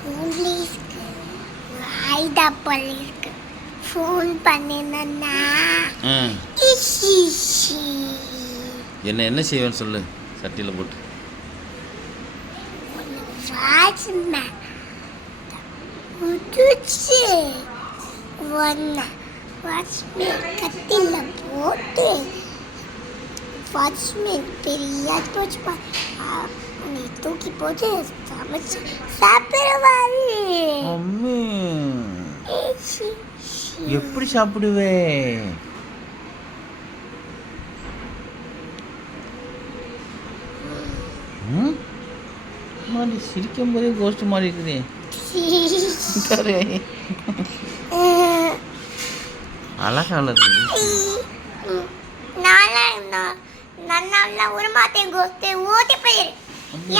போலீஸ்க்கு ஐடா போலீஸ்க்கு ஃபோன் பண்ணினா என்ன செய்வேன்னு சொல்லு. சட்டியில் போட்டு வாட்ச்மேன் உடுச்சு வாட்ச்மேன் கட்டில போட்டு வாட்ச்மேன் பெரிய தோச்சு நீ தூக்கி போட்டு சமைச்சு சாப்பிடுவாரு. அம்மே எப்படி சாப்பிடுவே? மாதிரி சிரிக்கும் போதே கோஸ்ட் மாதிரி இருக்குதே. அழகா நன்னாவுல ஒரு மாதம் கோஸ்ட் ஓடி போயிரு.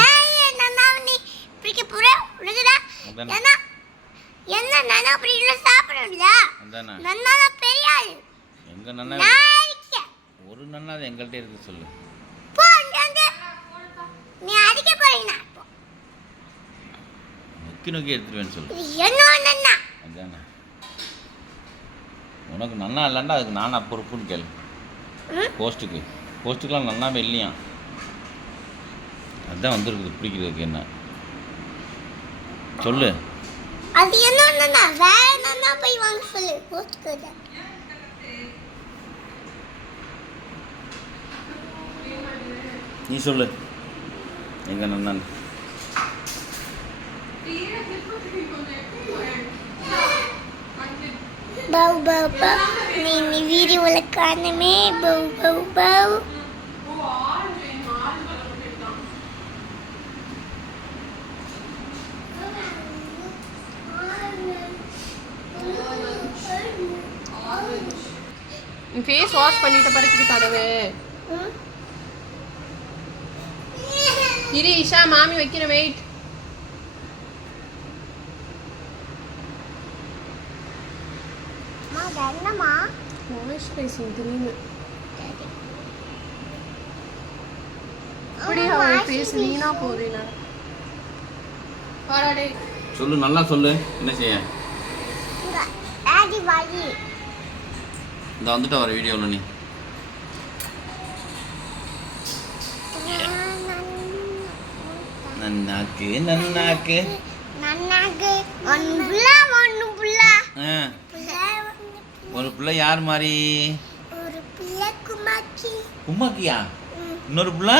ஏன் நன்னாவு நீ பிடிக்க போற உனக்குதா என்ன நன்னா பிடிக்கல சாப்பிடுறா. நன்னால பெரிய ஆளு. எங்க நன்னா ஒரு நன்னா எங்கள்கிட்ட இருக்கு சொல்லு. நீ அடிக்க போறீங்க நோக்கி எடுத்துருவேன்னு சொல்லு. என்ன அதானே உனக்கு நன்னா இல்லைண்டா அதுக்கு நானா பொறுப்புன்னு கேளு. போஸ்ட்டுக்கெலாம் நல்லாவே இல்லையா? அதுதான் வந்துருக்குது பிடிக்கிறதுக்கு. என்ன சொல்லு. அது என்ன வேற நன்னா போய் வாங்க சொல்லு. போஸ்ட்டுக்கு நீ சொல்லு எங்க நன்னான்னு. பவு பவு பவு நீ வீடியோல காணுமே. பவு பவு பவு ஃபேஸ் வாஷ் பண்ணிட்ட பிறகு தடவை இரு. இஷா மாமி வைக்கிற வெயிட். என்னம்மா வாய்ஸ் பேசுங்க தெரியுது. அப்படி அவ ஃபேஸ் வீணா போறீனா பாராடே சொல்லு. நல்லா சொல்லு. என்ன செய்ய? டாடி வாயி இந்த வந்துட்டு வர வீடியோவில் நீ நன்னாக்கு நன்னாக்கு நன்னாக்கு ஒரு பிள்ளை யார் மாதிரி? ஒரு பிள்ளை குமாக்கி. கும்மாக்கியா? இன்னொரு பிள்ளை?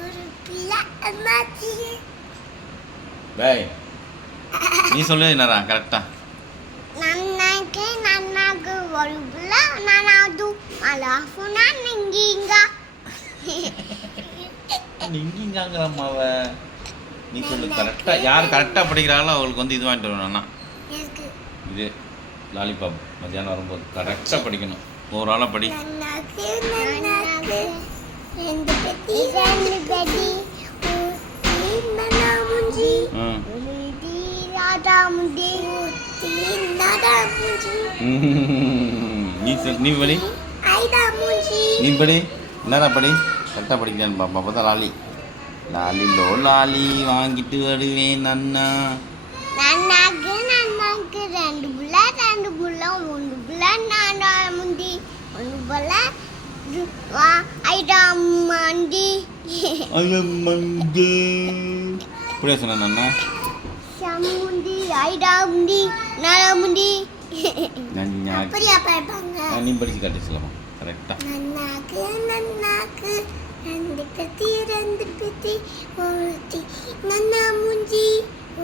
ஒரு பிள்ளை அம்மாச்சி. டேய் நீ சொல்லு என்னடா கரெக்டா? நன்னாக்கு ஒரு பிள்ளை நானாது அலாஃபுனா நிங்கிங்க நிங்கிங்காங்கிற அம்மாவ நீ சொல்லு கரெக்டா. யார் கரெக்டாக படிக்கிறாங்களோ அவங்களுக்கு வந்து இது வாங்கிட்டு வருவேன். இது லாலிபாப் மத்தியானம் வரும்போது கரெக்டாக படிக்கணும். ஒரு ஆளாக படி. நீ படி. நீ படி. என்னடா படி. கரெக்டாக படிக்கலான்னு பாப்பா. அப்போ தான் லாலிலோ லாலி வாங்கிட்டு வருவேன் நன்னா. நன்னாக்கு ரெண்டு புள்ள ஒன்று புள்ள நானா முந்தி ஒன்று புள்ள ஐடா மண்டி இப்படியே சொன்ன நன்னா. சமுந்தி ஐடா முந்தி நானா முந்தி அப்படியா படிப்பாங்க. நீ படிச்சு காட்டி சொல்லமா கரெக்டா. நன்னாக்கு ரெண்டு பெத்தி ஒருத்தி நன்னா முஞ்சி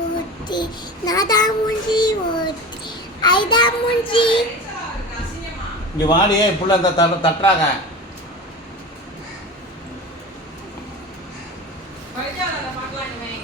ஒருத்தி நாதா முஞ்சி ஒருத்தி ஐடா முஞ்சி. இங்கே வாடியே புள்ள அந்த தட்டுறாங்க.